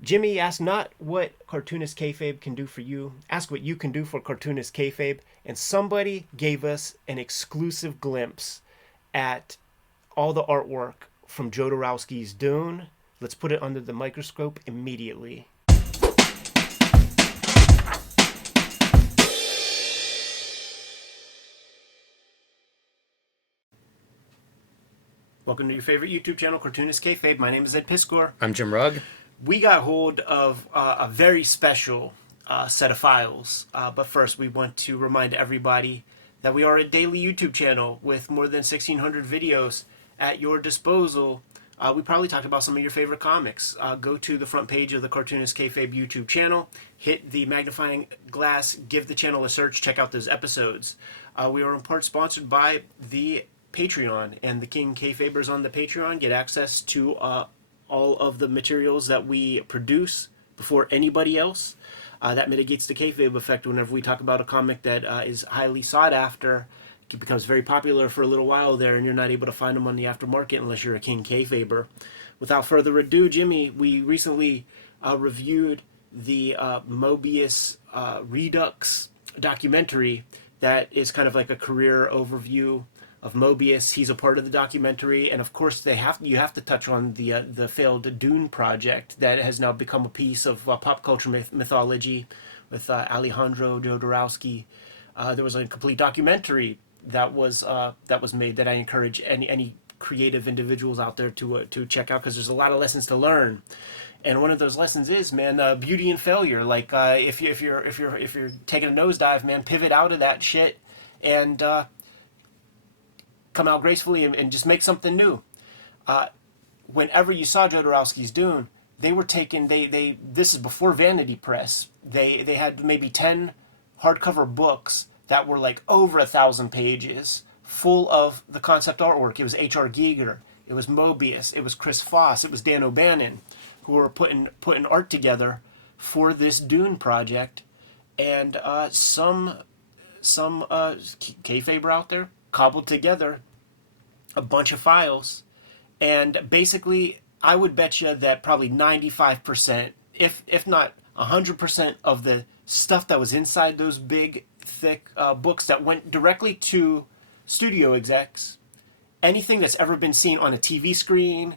Jimmy, ask not what Cartoonist Kayfabe can do for you. Ask what you can do for Cartoonist Kayfabe. And somebody gave us an exclusive glimpse at all the artwork from Jodorowsky's Dune. Let's put it under the microscope immediately. Welcome to your favorite YouTube channel, Cartoonist Kayfabe. My name is Ed Piskor. I'm Jim Rugg. We got hold of a very special set of files. But first, we want to remind everybody that we are a daily YouTube channel with more than 1,600 videos at your disposal. We probably talked about some of your favorite comics. Go to the front page of the Cartoonist Kayfabe YouTube channel, hit the magnifying glass, give the channel a search, check out those episodes. We are in part sponsored by the Patreon, and the King Kayfabers on the Patreon get access to all of the materials that we produce before anybody else. That mitigates the kayfabe effect. Whenever we talk about a comic that is highly sought after, it becomes very popular for a little while there, and you're not able to find them on the aftermarket unless you're a King Kayfaber. Without further ado, Jimmy, we recently reviewed the Mobius Redux documentary that is kind of like a career overview of Mobius. He's a part of the documentary, and of course you have to touch on the failed Dune project that has now become a piece of pop culture mythology with Alejandro Jodorowsky. There was a complete documentary that was made that I encourage any creative individuals out there to check out, because there's a lot of lessons to learn. And one of those lessons is, man, beauty and failure. Like if you're taking a nosedive, man, pivot out of that shit and come out gracefully and just make something new. Whenever you saw Jodorowsky's Dune, they were taking this is before Vanity Press. They had maybe 10 hardcover books that were like over 1,000 pages, full of the concept artwork. It was H.R. Giger, it was Mobius, it was Chris Foss, it was Dan O'Bannon, who were putting art together for this Dune project. And some kayfaber out there cobbled together a bunch of files, and basically I would bet you that probably 95%, if not 100% of the stuff that was inside those big thick books that went directly to studio execs, anything that's ever been seen on a TV screen,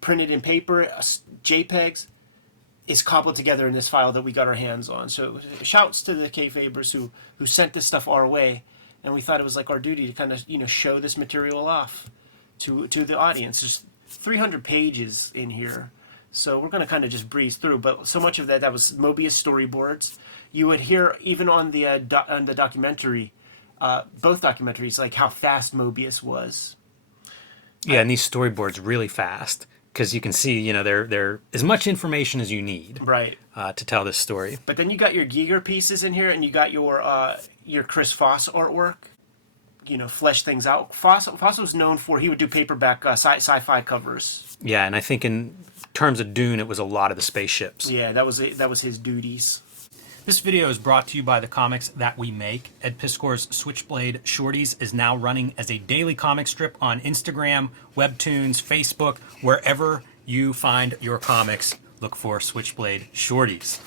printed in paper, JPEGs, is cobbled together in this file that we got our hands on. So shouts to the kayfabers who sent this stuff our way. And we thought it was like our duty to kind of, show this material off to the audience. There's 300 pages in here, so we're going to kind of just breeze through. But so much of that was Mobius storyboards. You would hear even on the documentary, both documentaries, like how fast Mobius was. Yeah, and these storyboards really fast, because you can see, they're as much information as you need, right, to tell this story. But then you got your Giger pieces in here, and you got your Chris Foss artwork. Flesh things out. Foss was known for, he would do paperback sci-fi covers. Yeah, and I think in terms of Dune, it was a lot of the spaceships. Yeah, that was his duties. This video is brought to you by the comics that we make. Ed Piskor's Switchblade Shorties is now running as a daily comic strip on Instagram, Webtoons, Facebook, wherever you find your comics. Look for Switchblade Shorties.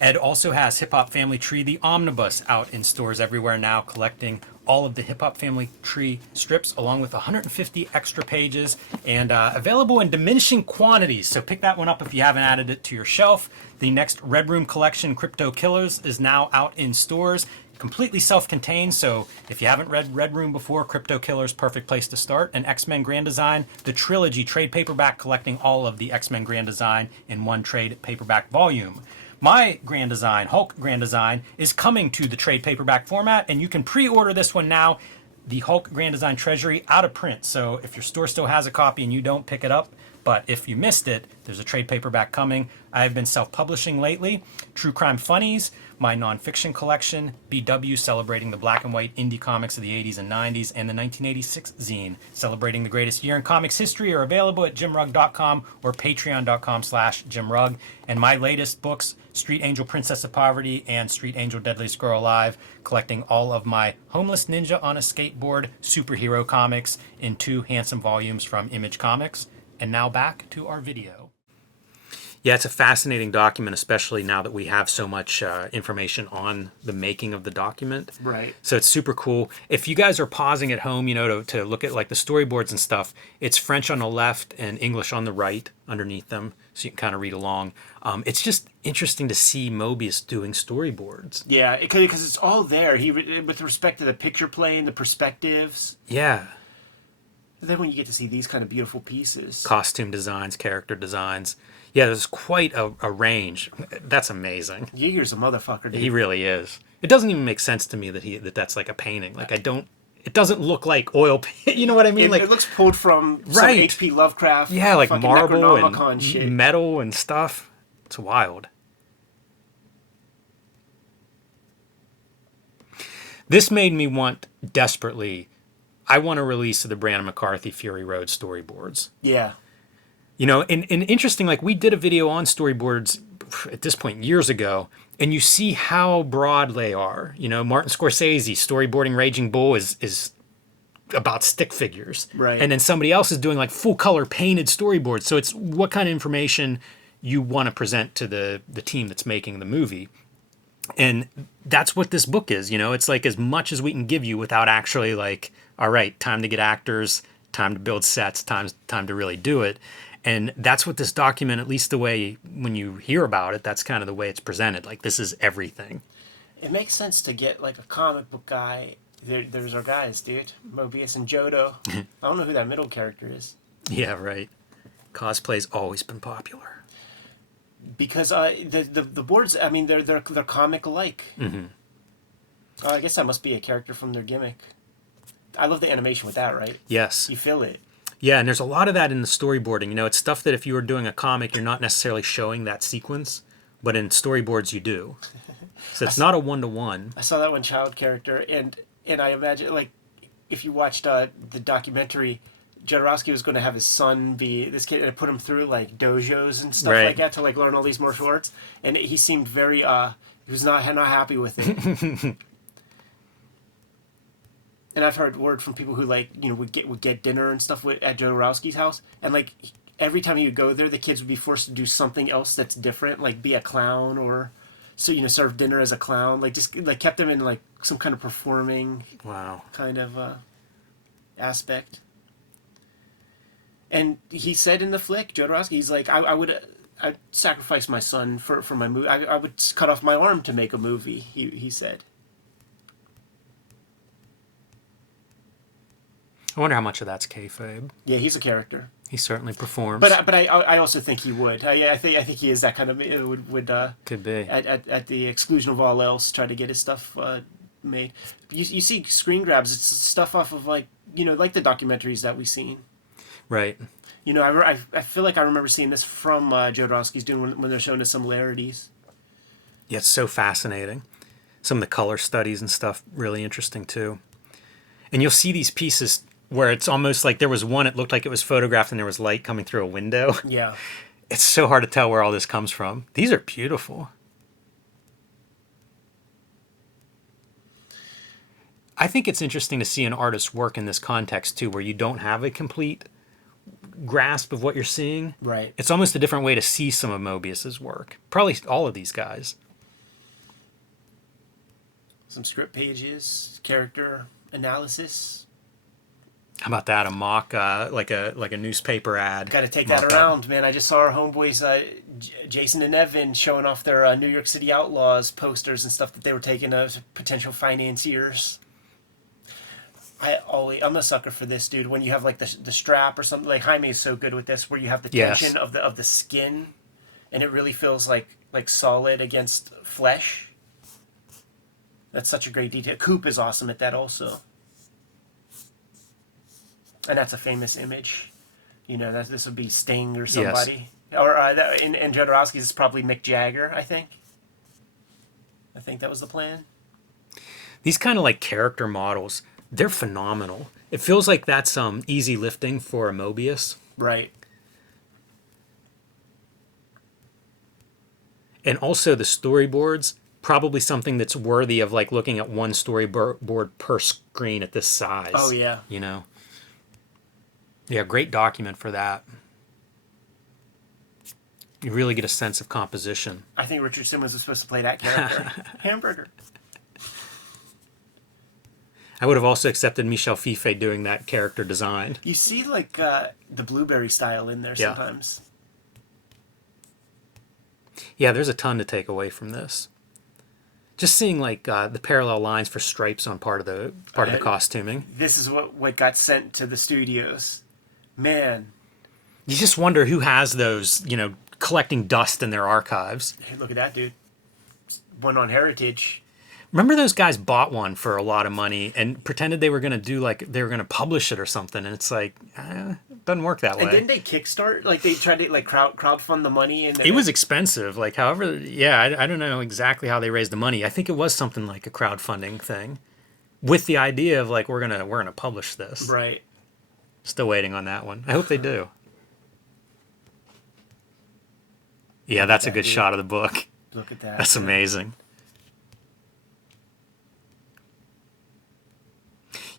Ed also has Hip Hop Family Tree, the Omnibus, out in stores everywhere now, collecting all of the Hip Hop Family Tree strips, along with 150 extra pages, and available in diminishing quantities. So pick that one up if you haven't added it to your shelf. The next Red Room collection, Crypto Killers, is now out in stores. Completely self-contained, so if you haven't read Red Room before, Crypto Killers, perfect place to start. And X-Men Grand Design, the trilogy trade paperback, collecting all of the X-Men Grand Design in one trade paperback volume. My Grand Design, Hulk Grand Design, is coming to the trade paperback format, and you can pre-order this one now. The Hulk Grand Design Treasury, out of print, so if your store still has a copy and you don't, pick it up. But if you missed it, there's a trade paperback coming. I've been self-publishing lately. True Crime Funnies, my nonfiction collection, BW, celebrating the black and white indie comics of the 80s and 90s, and the 1986 zine, celebrating the greatest year in comics history, are available at jimrugg.com or patreon.com/jimrugg. And my latest books, Street Angel Princess of Poverty and Street Angel Deadliest Girl Alive, collecting all of my Homeless Ninja on a Skateboard superhero comics in 2 handsome volumes from Image Comics. And now back to our video. Yeah, it's a fascinating document, especially now that we have so much information on the making of the document. Right. So it's super cool. If you guys are pausing at home, to look at like the storyboards and stuff, it's French on the left and English on the right underneath them, so you can kind of read along. It's just interesting to see Mobius doing storyboards. Yeah, because it's all there. With respect to the picture plane, the perspectives. Yeah. And then when you get to see these kind of beautiful pieces. Costume designs, character designs. Yeah, there's quite a range. That's amazing. Yeager's a motherfucker, dude. He really is. It doesn't even make sense to me that's like a painting. Like it doesn't look like oil paint. You know what I mean? It looks pulled from some H.P. Lovecraft. Yeah, like marble and shit. Metal and stuff. It's wild. This made me want desperately. I want a release of the Brandon McCarthy Fury Road storyboards. Yeah. And interesting, like we did a video on storyboards at this point years ago, and you see how broad they are. Martin Scorsese storyboarding Raging Bull is about stick figures. Right. And then somebody else is doing like full color painted storyboards. So it's what kind of information you want to present to the team that's making the movie. And that's what this book is. It's like as much as we can give you without actually like, all right, time to get actors, time to build sets, time to really do it. And that's what this document, at least the way when you hear about it, that's kind of the way it's presented. Like, this is everything. It makes sense to get, like, a comic book guy. There's our guys, dude. Mobius and Jodo. I don't know who that middle character is. Yeah, right. Cosplay's always been popular. Because the boards, I mean, they're comic-alike. Mm-hmm. I guess that must be a character from their gimmick. I love the animation with that, right? Yes. You feel it. Yeah, and there's a lot of that in the storyboarding. It's stuff that if you were doing a comic, you're not necessarily showing that sequence, but in storyboards you do. So it's not a one-to-one. I saw that one child character, and I imagine, like, if you watched the documentary, Jodorowsky was going to have his son be this kid and put him through, like, dojos and stuff like that to, like, learn all these martial arts. And he seemed very, he was not happy with it. And I've heard word from people who, like, would get dinner and stuff at Jodorowsky's house, and like every time he would go there, the kids would be forced to do something else that's different, like be a clown or serve dinner as a clown, like just like kept them in like some kind of performing kind of aspect. And he said in the flick, Jodorowsky, he's like, I'd sacrifice my son for my movie. I would cut off my arm to make a movie. He said. I wonder how much of that's kayfabe. Yeah, he's a character. He certainly performs. But I also think he would. I think he is that kind of would could be at the exclusion of all else try to get his stuff made. You see screen grabs. It's stuff off of like like the documentaries that we've seen. Right. I feel like I remember seeing this from Jodorowsky's Dune when they're showing the similarities. Yeah, it's so fascinating. Some of the color studies and stuff really interesting too. And you'll see these pieces where it's almost like there was one, it looked like it was photographed and there was light coming through a window. Yeah. It's so hard to tell where all this comes from. These are beautiful. I think it's interesting to see an artist's work in this context too, where you don't have a complete grasp of what you're seeing. Right. It's almost a different way to see some of Mobius's work. Probably all of these guys. Some script pages, character analysis. How about that? A mock, like a newspaper ad. Got to take that around, man. I just saw our homeboys, Jason and Evan, showing off their New York City Outlaws posters and stuff that they were taking as potential financiers. I'm a sucker for this, dude. When you have like the strap or something, like Jaime is so good with this, where you have the tension of the skin, and it really feels like solid against flesh. That's such a great detail. Coop is awesome at that also. And that's a famous image. This would be Sting or somebody. Yes. Or in Jodorowsky's, it's probably Mick Jagger, I think. I think that was the plan. These kind of like character models, they're phenomenal. It feels like that's easy lifting for a Mobius. Right. And also the storyboards, probably something that's worthy of like looking at one storyboard per screen at this size. Oh, yeah. Yeah, great document for that. You really get a sense of composition. I think Richard Simmons was supposed to play that character. Hamburger. I would have also accepted Michel Fiffe doing that character design. You see, like, the blueberry style in there Yeah. sometimes. Yeah, there's a ton to take away from this. Just seeing like the parallel lines for stripes on part of the costuming. This is what got sent to the studios. Man. You just wonder who has those, collecting dust in their archives. Hey, look at that, dude. One on Heritage. Remember those guys bought one for a lot of money and pretended they were going to publish it or something, and it's like, it doesn't work that way. And didn't they kickstart? Like, they tried to, like, crowdfund the money? And it was expensive. Like, however, yeah, I don't know exactly how they raised the money. I think it was something like a crowdfunding thing with the idea of, like, we're gonna publish this. Right. Still waiting on that one. I hope they do. Yeah, that's a good shot of the book. Look at that. That's amazing.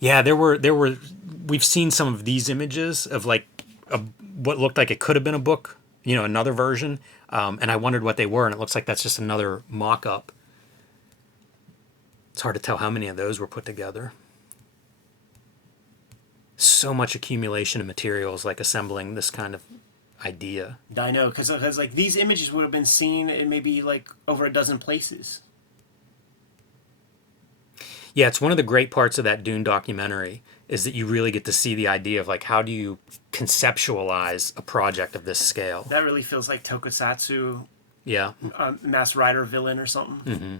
Yeah, we've seen some of these images of like what looked like it could have been a book, another version. And I wondered what they were, and it looks like that's just another mock-up. It's hard to tell how many of those were put together. So much accumulation of materials, like assembling this kind of idea. I know, because like these images would have been seen in maybe like over a dozen places. Yeah, it's one of the great parts of that Dune documentary is that you really get to see the idea of like how do you conceptualize a project of this scale. That really feels like Tokusatsu. Yeah. Mass Rider villain or something. Mm-hmm.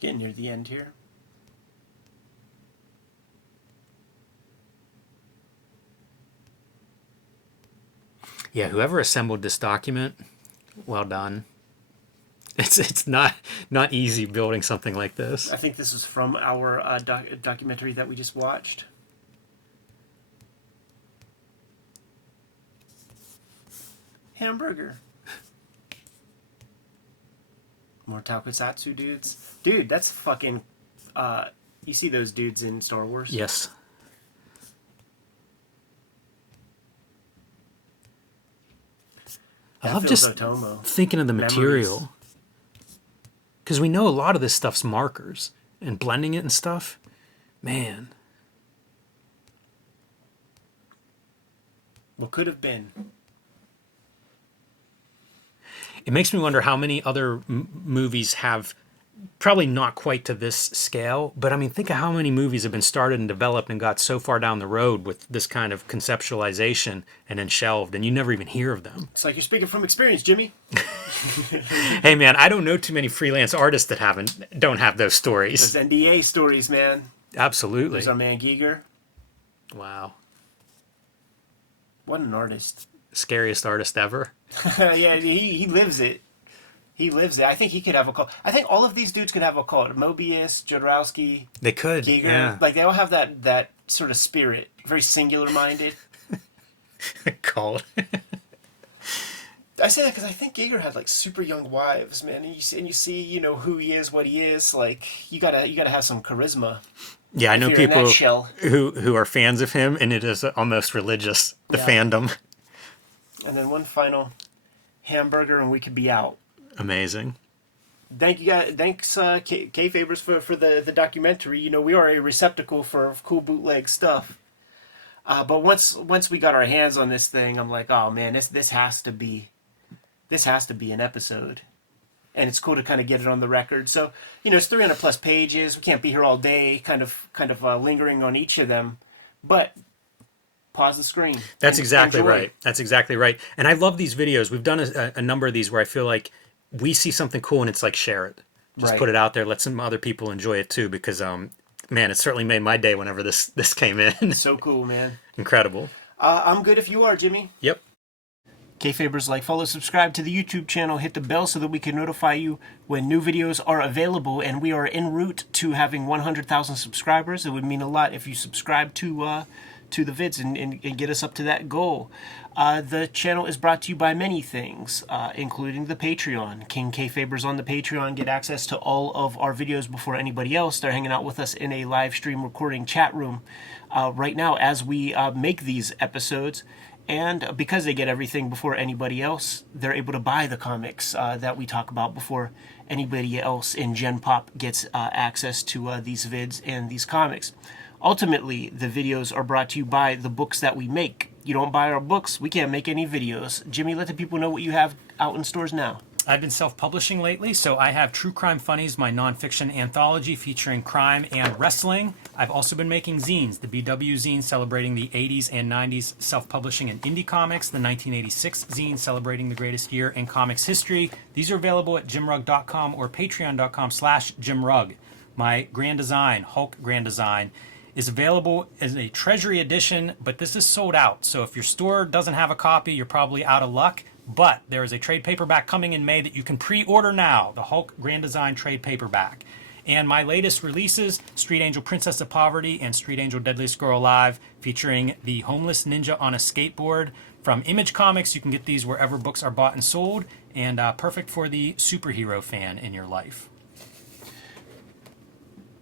Getting near the end here. Yeah, whoever assembled this document, well done. It's not easy building something like this. I think this was from our documentary that we just watched. Hamburger. More Tokusatsu dudes. Dude, that's fucking... you see those dudes in Star Wars? Yes. I love just Otomo. thinking of the material. Because we know a lot of this stuff's markers. And blending it and stuff. Man. What could have been. It makes me wonder how many other movies have, probably not quite to this scale, but I mean, think of how many movies have been started and developed and got so far down the road with this kind of conceptualization and then shelved, and you never even hear of them. It's like you're speaking from experience, Jimmy. Hey man, I don't know too many freelance artists that don't have those stories. Those NDA stories, man. Absolutely. There's our man Giger. Wow. What an artist. Scariest artist ever. Yeah, he lives it. He lives it. I think he could have a cult. I think all of these dudes could have a cult. Mobius, Jodorowsky, They could. Giger. Yeah. Like, they all have that sort of spirit. Very singular-minded. Cult. I say that because I think Giger had, like, super young wives, man. And you see, who he is, what he is. Like, you gotta have some charisma. Yeah, I know If you're in that people shell. who are fans of him, and it is almost religious, the Yeah. fandom. And then one final hamburger, and we could be out. Amazing. Thank you guys. Thanks, Kayfabers, for the documentary. We are a receptacle for cool bootleg stuff. But once we got our hands on this thing, I'm like, oh man, this has to be an episode, and it's cool to kind of get it on the record. So it's 300 plus pages. We can't be here all day, kind of lingering on each of them, but pause the screen. That's exactly enjoy. right. That's exactly right. And I love these videos. We've done a number of these where I feel like we see something cool and it's like, share it. Just Right. put it out there. Let some other people enjoy it too, because man, it certainly made my day whenever this came in. So cool, man. Incredible. I'm good if you are, Jimmy. Yep. Kayfabers, like, follow, subscribe to the YouTube channel, hit the bell so that we can notify you when new videos are available, and we are en route to having 100,000 subscribers. It would mean a lot if you subscribe to to the vids and get us up to that goal. The channel is brought to you by many things, including the Patreon. King Kayfabers on the Patreon get access to all of our videos before anybody else. They're hanging out with us in a live stream recording chat room right now as we make these episodes. And because they get everything before anybody else, they're able to buy the comics that we talk about before anybody else in Gen Pop gets access to these vids and these comics. Ultimately, the videos are brought to you by the books that we make. You don't buy our books, we can't make any videos. Jimmy, let the people know what you have out in stores now. I've been self-publishing lately, so I have True Crime Funnies, my nonfiction anthology featuring crime and wrestling. I've also been making zines, the BW zine celebrating the 80s and 90s self-publishing and indie comics, the 1986 zine celebrating the greatest year in comics history. These are available at jimrugg.com or patreon.com/jimrugg. My Grand Design, Hulk Grand Design, is available as a treasury edition, but this is sold out. So if your store doesn't have a copy, you're probably out of luck. But there is a trade paperback coming in May that you can pre-order now, the Hulk Grand Design trade paperback. And my latest releases, Street Angel Princess of Poverty and Street Angel Deadliest Girl Alive, featuring the homeless ninja on a skateboard. From Image Comics, you can get these wherever books are bought and sold, and perfect for the superhero fan in your life.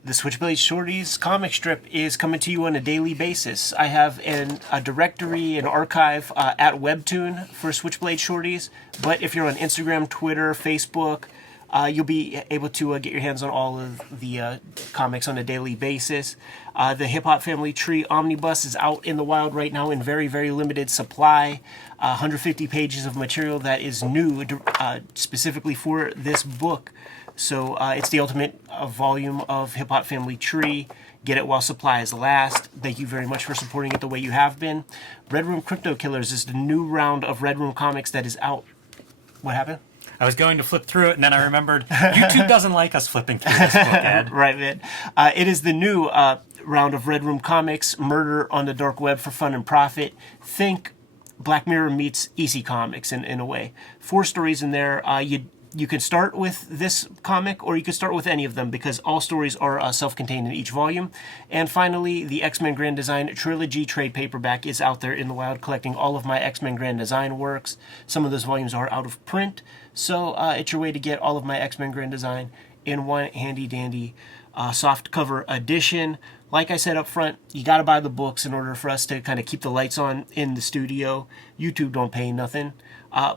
The Switchblade Shorties comic strip is coming to you on a daily basis. I have a directory, an archive at Webtoon for Switchblade Shorties, but if you're on Instagram, Twitter, Facebook, you'll be able to get your hands on all of the comics on a daily basis. The Hip Hop Family Tree Omnibus is out in the wild right now in very, very limited supply. 150 pages of material that is new specifically for this book. So it's the ultimate volume of Hip Hop Family Tree. Get it while supplies last. Thank you very much for supporting it the way you have been. Red Room Crypto Killers is the new round of Red Room comics that is out. What happened? I was going to flip through it, and then I remembered YouTube doesn't like us flipping through this book, Ed. Right, man. It is the new round of Red Room Comics, Murder on the Dark Web for Fun and Profit. Think Black Mirror meets EC Comics in a way. 4 stories in there. You can start with this comic, or you can start with any of them, because all stories are self-contained in each volume. And finally, the X-Men Grand Design Trilogy trade paperback is out there in the wild, collecting all of my X-Men Grand Design works. Some of those volumes are out of print, so it's your way to get all of my X-Men Grand Design in one handy-dandy soft cover edition. Like I said up front, you got to buy the books in order for us to kind of keep the lights on in the studio. YouTube don't pay nothing.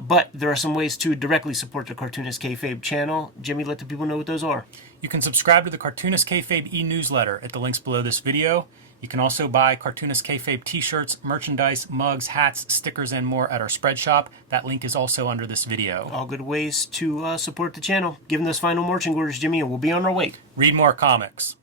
But there are some ways to directly support the Cartoonist Kayfabe channel. Jimmy, let the people know what those are. You can subscribe to the Cartoonist Kayfabe e-newsletter at the links below this video. You can also buy Cartoonist Kayfabe t-shirts, merchandise, mugs, hats, stickers, and more at our spread shop. That link is also under this video. All good ways to support the channel. Give them those final marching orders, Jimmy, and we'll be on our way. Read more comics.